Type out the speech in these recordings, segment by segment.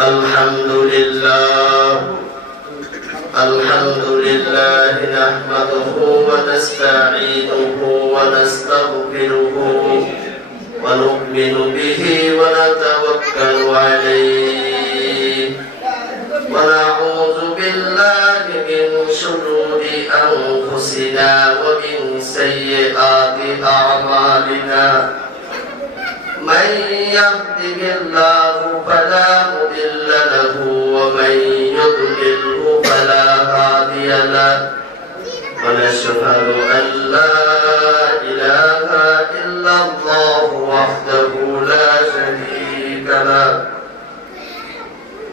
الحمد لله نحمده ونستعينه ونستغفره ونؤمن به ونتوكل عليه ونعوذ بالله من شرور أنفسنا ومن سيئات أعمالنا من يهده الله فلا مضل له ومن يضلله فلا هادي له ونشهد أن لا إله إلا الله وحده لا شريك له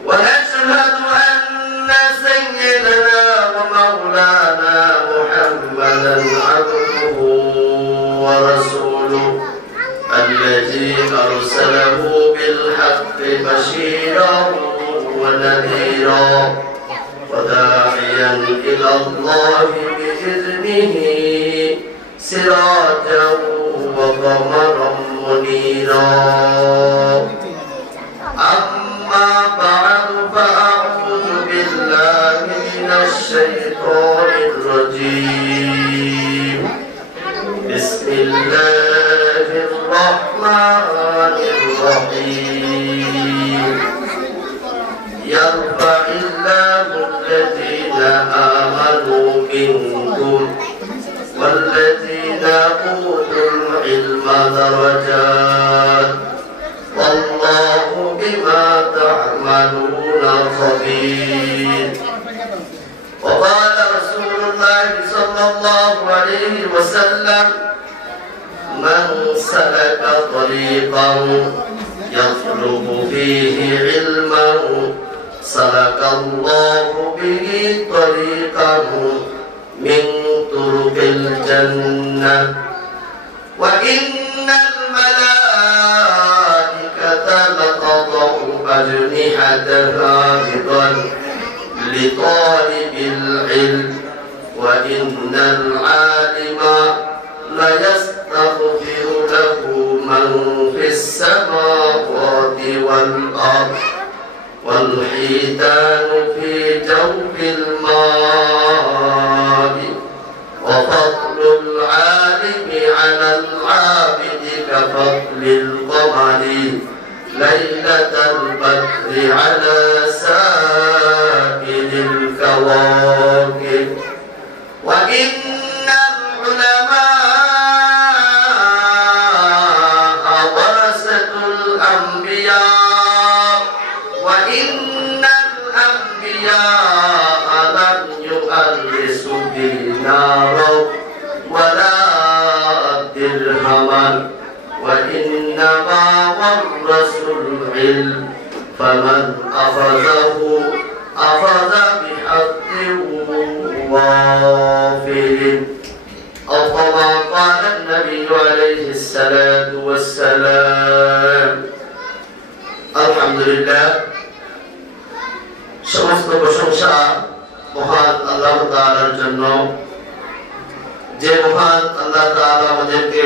ونشهد أن سيدنا ومولانا محمدا عبده ورسوله الذي أرسله بالحق بشيرا ونذيرا وداعيا إلى الله بإذنه سراجا وقمرا منيرا أما بعد فأعوذ بالله من الشيطان الرجيم بسم الله الرحمن الرحيم يرفع الله الذين آمنوا منكم والذين أوتوا العلم درجات والله بما تعملون خبير وقال رسول الله صلى الله عليه وسلم من سلك طريقا يطلب فيه علما سلك الله به طريقا من طرق الجنة وإن الملائكة لتضع أجنحتها رضا لطالب العلم وإن العالم ليستغفر له من في السماوات والأرض والحيتان في جوف الماء وفضل العالم على العابد كفضل القمر ليلة البدر على سائر الكواكب وإن العلماء ورثة الأنبياء وإن الأنبياء لم يؤرثوا دينارا ولا درهما وإنما ورثوا العلم فمن أخذه أخذ بحق وافر أو كما قال النبي عليه الصلاة والسلام الحمد لله সমস্ত প্রশংসা মহান আল্লাহ তাআলার জন্য যে মহান আল্লাহ তাআলা আমাদেরকে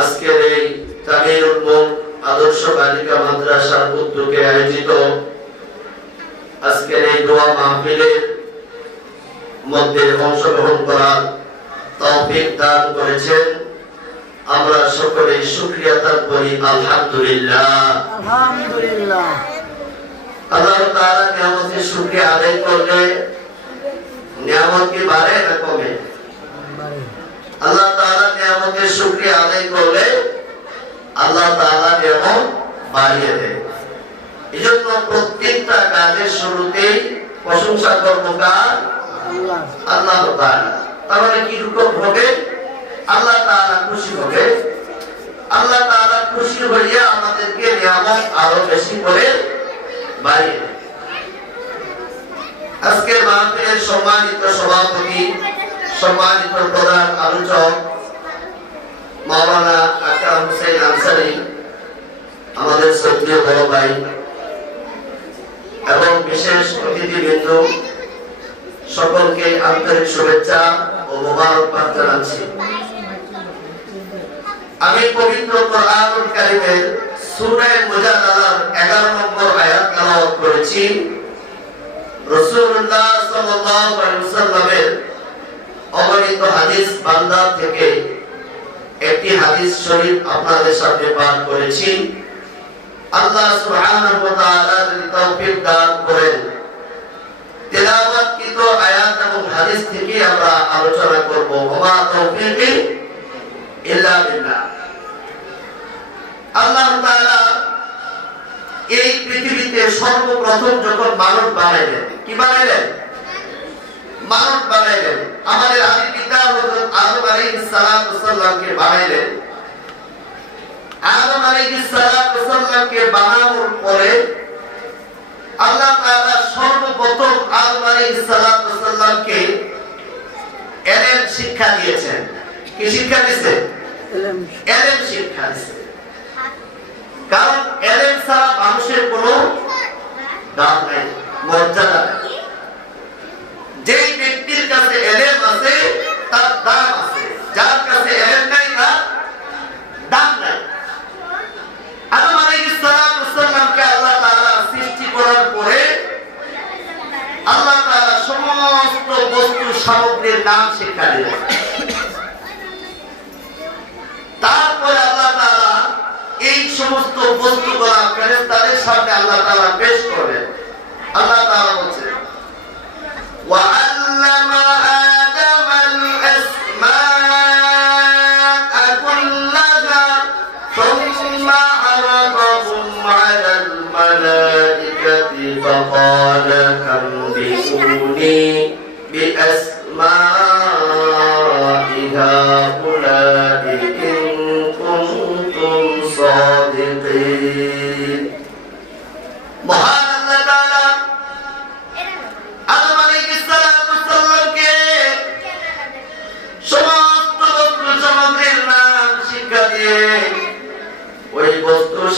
আজকের এই তামিরুল মুলক আদর্শ বালিকা মাদ্রাসার উদ্যোগে আয়োজিত আজকের এই দোয়া মাহফিলের মধ্যে অংশগ্রহণ করার তৌফিক দান করেছেন আমরা সকলেই শুকরিয়া আদায় করি আলহামদুলিল্লাহ আলহামদুলিল্লাহ আল্লাহ তাআলা নিয়ামতের শুকরিয়া আদায় করলে নিয়ামত কি বাড়ে না কমে আল্লাহ তাআলা নিয়ামতের শুকরিয়া আদায় করলে আল্লাহ তাআলা নিয়ামত বাড়িয়ে দেয় এজন্য প্রত্যেকটা কাজের শুরুতেই প্রশংসা করব কার আল্লাহ তাআলা তাহলে কি রকম হবে আল্লাহ তাআলা খুশি হবে আল্লাহ তাআলা খুশি হইয়া আমাদেরকে নিয়ামত আরো বেশি করে বাড়িয়ে দেয় আজকে মাহফিলের সম্মানিত সভাপতি সম্মানিত প্রধান আলোচক মাওলানা আকরাম হোসেন আনসারী আমাদের শ্রদ্ধেয় বড় ভাই এবং বিশেষ অতিথিবৃন্দ সকলকে আন্তরিক শুভেচ্ছা ও মোবারকবাদ জানাচ্ছি। আমি পবিত্র কোরআনুল কারীমের সূরা মুজাদালার 11 নম্বর আয়াত করেছি রাসূলুল্লাহ সাল্লাল্লাহু আলাইহি ওয়াসাল্লামের অগণিত হাদিস বান্দা থেকে একটি হাদিস শরীফ আপনাদের সামনে পাঠ করেছি। আল্লাহ সুবহানাহু ওয়া তাআলা যদি তৌফিক দান করেন তেলাওয়াতকৃত আয়াত এবং হাদিস থেকে আমরা আলোচনা করব। ওয়া তাওফীকি ইল্লা বিল্লাহ। আল্লাহ তাআলা এই পৃথিবীতে সর্বপ্রথম যখন মানব বানাইলেন, কি বানাইলেন? মানব বানাইলেন। আমাদের আদি পিতা হযরত আদম আলাইহিস সালাতু সাল্লামকে বানাইলেন। আদম আলাইহিস সালাতু সাল্লামকে বানানোর পরে আল্লাহ তাআলা সর্বপ্রথম আদম আলাইহিস সালাতু সাল্লামকে ইলম শিক্ষা দিয়েছেন। কি শিক্ষা দিয়েছেন? ইলম শিক্ষা দিয়েছেন। কারণ ইলম ছাড়া মানুষের কোনো দাম নাই, মর্যাদা নাই। যে ব্যক্তির কাছে ইলম আছে তার দাম আছে, যার কাছে ইলম নাই তার দাম নাই। আদম আলাইহিস সালাতু সাল্লামকে আল্লাহ তাআলা সৃষ্টি করার পরে আল্লাহ তাআলা সমস্ত বস্তু সামগ্রীর নাম শিক্ষা দিলেন। তারপরে আল্লাহ তাআলা এই সমস্ত বস্তুগুলো ফেরেশতাদের সামনে আল্লাহ তাআলা পেশ করলেন। আল্লাহ তাআলা বলেন وَعَلَّمَ آدَمَ الْأَسْمَاءَ كُلَّهَا ثُمَّ عَرَضَهُمْ عَلَى الْمَلَائِكَةِ فَقَالَ أَنبِئُونِي بِأَسْمَاءِ هَؤُلَاءِ إِن كُنتُمْ صَادِقِينَ।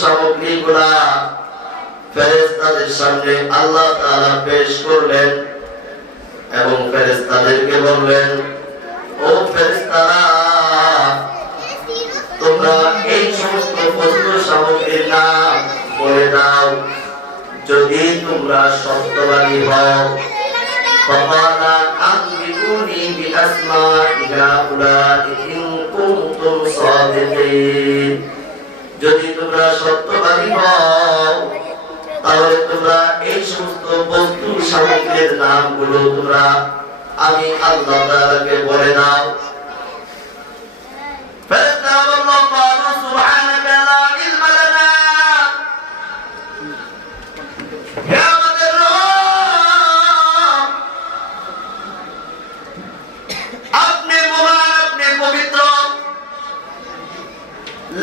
সামগ্রীগুলা ফেরেশতাদের সামনে আল্লাহ তাআলা পেশ করলেন এবং ফেরেশতাদেরকে বললেন, ও ফেরেশতারা, তোমরা এই সমস্ত বস্তু সামগ্রীর নাম বলে দাও যদি তোমরা সত্যবাদী হও। ফাকালা আনবিউনি বিআসমা'i হাউলা'i ইন কুনতুম সাদিকিন। যদি তোমরা সত্যবাদী হও তাহলে তোমরা এই সমস্ত বস্তু সামগ্রীর নামগুলো তোমরা আমি আল্লাহ তাআলাকে বলে দাও। ফেরেশতারা বলল, ক্বালু সুবহানাকা লা ইলমা লানা। হে আমাদের রব, আপনি মহান, আপনি পবিত্র।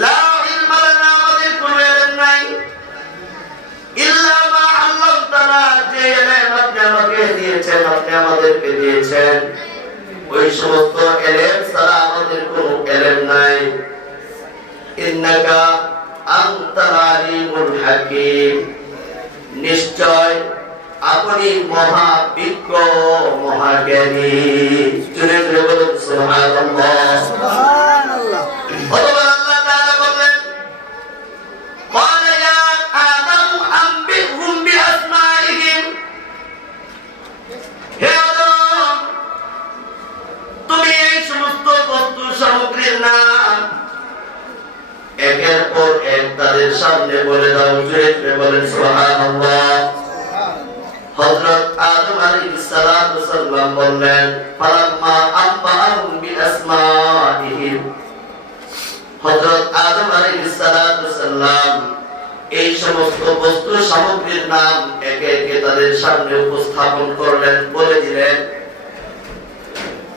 লা ইলমা লানা, আমাদের কোনো ইলম নাই। ইল্লা মা আল্লামতানা, যে ইলম আপনি আমাকে দিয়েছেন, আপনি আমাদেরকে দিয়েছেন, ওই সমস্ত ইলম ছাড়া আমাদের কোনো ইলম নাই। ইন্নাকা আনতাল আলিমুল হাকীম, নিশ্চয় আপনি মহাবিজ্ঞ, মহাজ্ঞানী। জোরে জোরে বলুন সুবহানাল্লাহ, সুবহানাল্লাহ। আল্লাহ তাআলা বলেন, ক্বালা ইয়া আদম আনবিহুম বিআসমাইহিম। হে আদম, তুমি এই সমস্ত বস্তু সামগ্রীর নাম একের পর এক তাদের সামনে বলে দাও। জোরে বলেন সুবহানাল্লাহ। হযরত আদম আলাইহিস সালাতু সাল্লাম বললেন, ফালাম্মা আনবাহুম বিআসমাইহিম। হযরত আদম আলাইহিস সালাতু সাল্লাম এই সমস্ত বস্তু সামগ্রীর নাম একে একে তাদের সামনে উপস্থাপন করলেন, বলে দিলেন।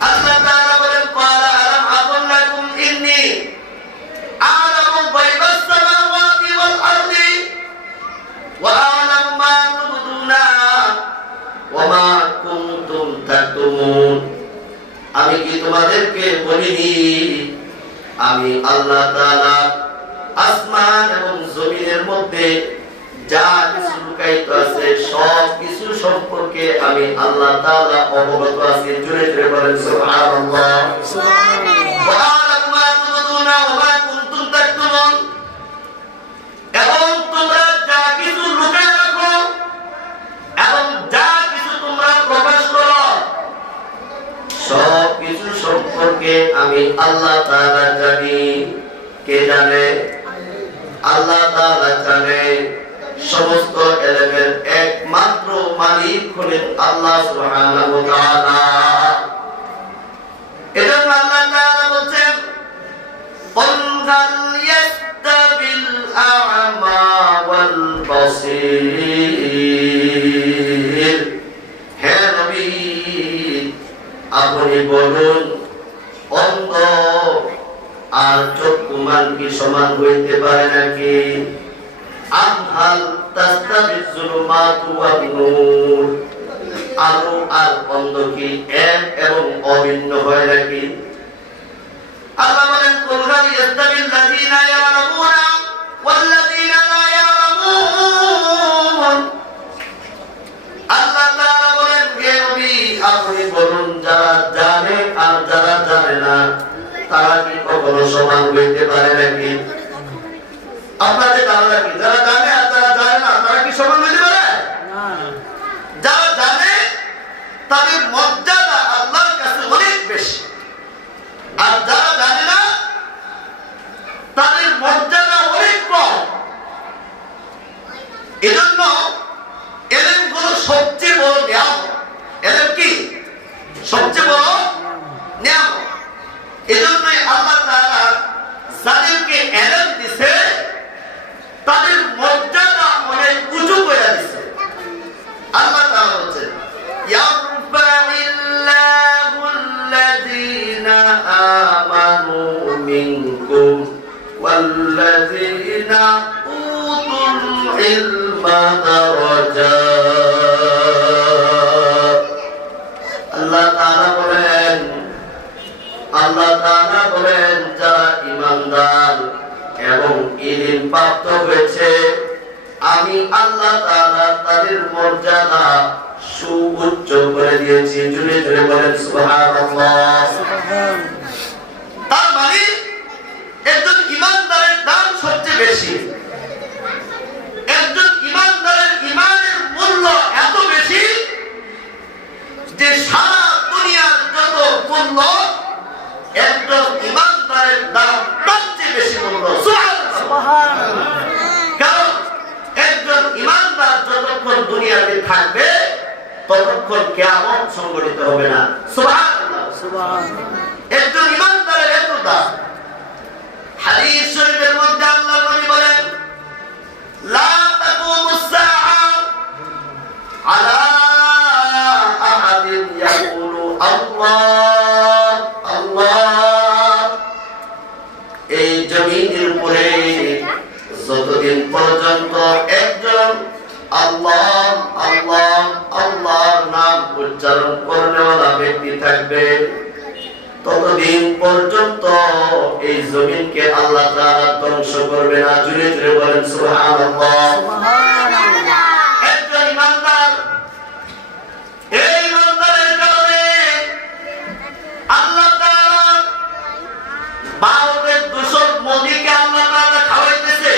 আল্লাহ তাআলা বলেন, ক্বালা আলাম আকুল লাকুম ইন্নী আ'লামু গায়বাস সামাওয়াতি ওয়াল আরদি ওয়া আ'লামু মা তুবদুনা ওয়া মা কুনতুম তাকতুমুন। আমি কি তোমাদেরকে বলিনি আমি আল্লাহ তাআলা আসমান এবং জমিনের মধ্যে যা কিছু লুকায়িত আছে সব কিছু সম্পর্কে আমি আল্লাহ তাআলা অবগত আছি। জোরে জোরে বলেন সুবহানাল্লাহ, সুবহানাল্লাহ। এবং তোমরা যা কিছু লুকায় রাখো আমি আল্লাহ তাআলা জানি। কে জানে? আল্লাহ তাআলা জানে। সমস্ত ইলমের একমাত্র মালিক হলেন আল্লাহ সুবহানাহু ওয়া তাআলা। এজন্য আল্লাহ তাআলা বলেন কুল হাল ইয়াস্তাবিল আ'মা ওয়াল বাসীর। হে নবী, আপনি বলুন অন্ধ আর চক্ষুমান কি সমান হইতে পারে নাকি? আমহাল তাস্তাবিজ যুলুমাতু ওয়ান নূর। আলো আর অন্ধ কি এক এবং অভিন্ন হয় নাকি? আল্লাহ বলেন কুল হাল ইয়াস্তাবিল লাযীনা ইয়ালামুনা ওয়াল লাযীনা লা ইয়ালামুন। আল্লাহ তাআলা বলেন হে নবী, আপনি বলুন যারা জানে আর যারা জানে না তারা কি কখনো সমান হইতে পারে নাকি? আপনাদের ধারণা কি যারা জানে আর যারা জানে না তারা কি সমান হইতে পারে? না। যারা জানে তাদের মর্যাদা আল্লাহর কাছে অনেক বেশি, আর যারা জানে না তাদের মর্যাদা অনেক কম। এজন্য এলেম হলো সবচেয়ে বড় নিয়ামত। এলেম কি? সবচেয়ে বড় নিয়ামত। এজন্যই আল্লাহ তাআলা যাদেরকে এলেম দিয়েছে তাদের মর্যাদা অনেক উঁচু করে দিয়েছে। আল্লাহ তাআলা বলেন ইয়ারফাইল্লাহুল্লাযীনা আমানু মিনকুম ওয়াল্লাযীনা উতুল ইলমা দারাজাত। আল্লাহ তাআলা বলেন যারা ঈমানদার এবং ইলম প্রাপ্ত হয়েছে আমি আল্লাহ তাআলা তাদের মর্যাদা সুউচ্চ করে দিয়েছি। জুড়ে জুড়ে বলেন সুবহানাল্লাহ। তার মানে একজন ঈমানদারের দাম সবচেয়ে বেশি। একজন ঈমানদারের ঈমানের মূল্য এত বেশি যে সারা দুনিয়ার যত মূল্য একজন ঈমানদারের দাম তার চেয়ে বেশি মূল্য। সুবহানাল্লাহ। কারণ একজন ঈমানদার যতক্ষণ দুনিয়াতে থাকবে ততক্ষণ কিয়ামত সংঘটিত হবে না। সুবহানাল্লাহ। একজন ঈমানদারের এত দাম। হাদিস শরীফের মধ্যে আল্লাহর নবী বলেন লা তাকুমুস সাআ আলা আহাদিন ইয়াকুলু আল্লাহ আল্লাহ। এই জমিনের উপরে যতদিন পর্যন্ত একজন আল্লাহ আল্লাহ আল্লাহর নাম উচ্চারণ করেওয়ালা ব্যক্তি থাকবে ততদিন পর্যন্ত এই জমিনকে আল্লাহ তাআলা ধ্বংস করবে না। জুড়ে জুড়ে বলেন সুবহানাল্লাহ। সুবহানাল্লাহ। একজন ঈমানদার, এই ঈমানদারের কারণে আল্লাহ তাআলা ভারতের দূষক মোদিকে আল্লাহ তাআলা খাওয়াইতেছে।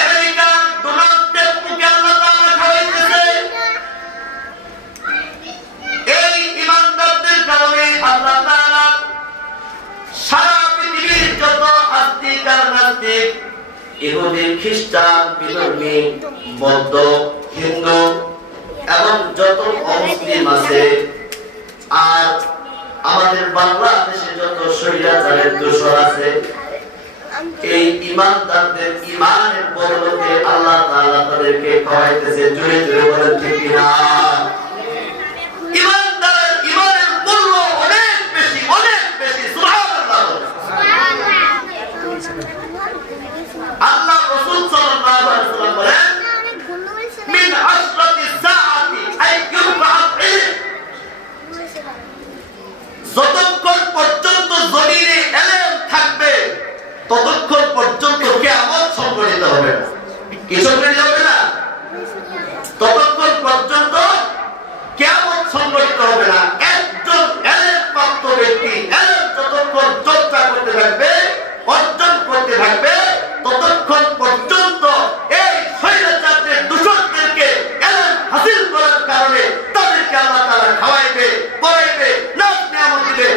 আমেরিকার ডোনাল্ড ট্রাম্পকে আল্লাহ তাআলা খাওয়াইতেছে। এই ঈমানদারদের কারণে আল্লাহ তাআলা সারা পৃথিবীর যত আস্তিক আর নাস্তিক, ইহুদি, খ্রিস্টান, বিধর্মী, বৌদ্ধ, হিন্দু এবং যত অমুসলিম আছে আর আমাদের বাংলাদেশে যত স্বৈরাচারের দোসর আছে, এই ঈমানদারদের ঈমানের বদৌলতে আল্লাহ তাআলা তাদেরকে খাওয়াইতেছে। জুড়ে জুড়ে বলেন ঠিক কিনা? ঈমানদারের ঈমানের মূল্য অনেক বেশি, অনেক বেশি। সুবহানাল্লাহ। আল্লাহ রাসূল সাল্লাল্লাহু আলাইহি ওয়াসাল্লাম বলেন মিন আশরাতি সাআতি আই ইউরফা'আল ইলম। যতক্ষণ পর্যন্ত জমিনে ইলম থাকবে ততক্ষণ পর্যন্ত কিয়ামত সংঘটিত হবে না। কি সংঘটিত হবে না? ততক্ষণ পর্যন্ত কিয়ামত সংঘটিত হবে না। একজন ইলম প্রাপ্ত ব্যক্তি ইলম যতক্ষণ চর্চা করতে থাকবে, অর্জন করতে থাকবে, ততক্ষণ পর্যন্ত এই স্বৈরাচারদের দূষকদেরকে ইলম হাসিল করার কারণে তাদেরকে আল্লাহ তাআলা খাওয়াইবে, পড়াইবে, নাজ নিয়ামত দিবে।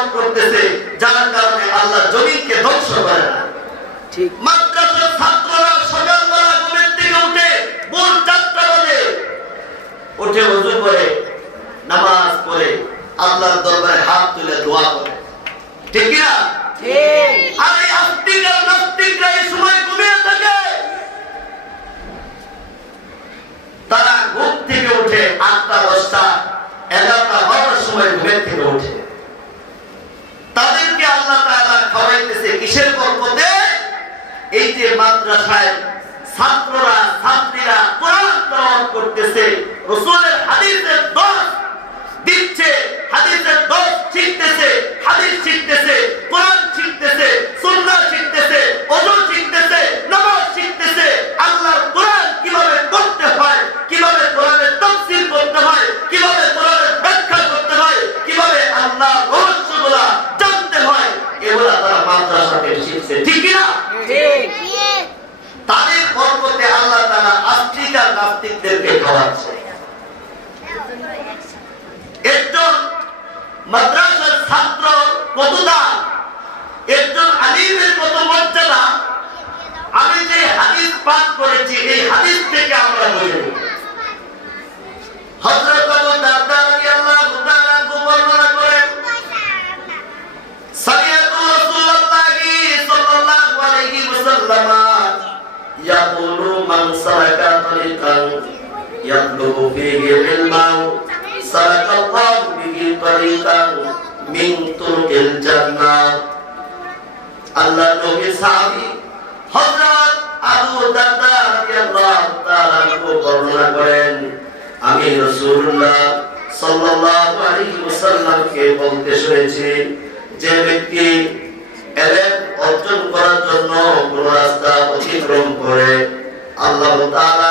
তেলাওয়াত করতেছে, যার কারণে আল্লাহ জমিনকে ধ্বংস করে না। ঠিক মাদ্রাসার ছাত্ররা সকালবেলা ঘুমের থেকে উঠে ভোর 4টা বাজে উঠে ওযু করে নামাজ পড়ে আল্লাহর দরবারে হাত তুলে দোয়া করে, ঠিক কি না? ঠিক। আর এই আস্তিক আর নাস্তিকরা এই সময় ঘুমিয়ে থাকে। তারা ঘুম থেকে উঠে 8টা 10টা 11টা 12টার সময় ঘুমের থেকে উঠে। তাদেরকে আল্লাহ তাআলা খাওয়াইতেছে কিসের বরকতে? এই যে মাদ্রাসায় ছাত্ররা ছাত্রীরা কোরআন তেলাওয়াত করতেছে, রাসূলের হাদিসের দর্স দিচ্ছে, হাদিসের দর্স শিখতেছে, হাদিস শিখতেছে, কোরআন শিখতেছে, সুন্নাহ শিখতেছে, ওযু শিখতেছে, নামাজ শিখতেছে, আল্লাহর কোরআন কিভাবে পড়তে হয়, কিভাবে কোরআনের তাফসীর করতে হয়, কিভাবে কোরআনের ব্যাখ্যা করতে হয়, কিভাবে আল্লাহর রহস্যগুলো জানতে হয়, এগুলা তারা মাদ্রাসা থেকে শিখছে, ঠিক কি না? ঠিক। তাদের বরকতে আল্লাহ তাআলা আস্তিক আর নাস্তিকদেরকে খাওয়াচ্ছে। একজন মাদ্রাসার ছাত্র কত দাম, একজন আলিমের কত মর্যাদা, আমি যে হাদিস পাঠ করেছি এই হাদিস থেকে আমরা বুঝি। হযরত আবু দারদা রাদিয়াল্লাহু তাআলা বর্ণনা করেন, সামিআতু রাসূলুল্লাহি সাল্লাল্লাহু আলাইহি ওয়াসাল্লাম ইয়াকুলু মান সালাকা তরিকান ইয়াতলুবু ফীহি ইলমান সালাকাল্লাহু বিহি তরিকান মিন তুরুকিল জান্নাহ। আল্লাহ নবী সাহাবী হযরত আবু দারদা রাদিয়াল্লাহু তাআলা বর্ণনা করেন, আমি রাসূলুল্লাহ সাল্লাল্লাহু আলাইহি ওয়াসাল্লামকে বলতে শুনেছি, যে ব্যক্তি ইলম অর্জন করার জন্য কোন রাস্তা অতিক্রম করে আল্লাহ তাআলা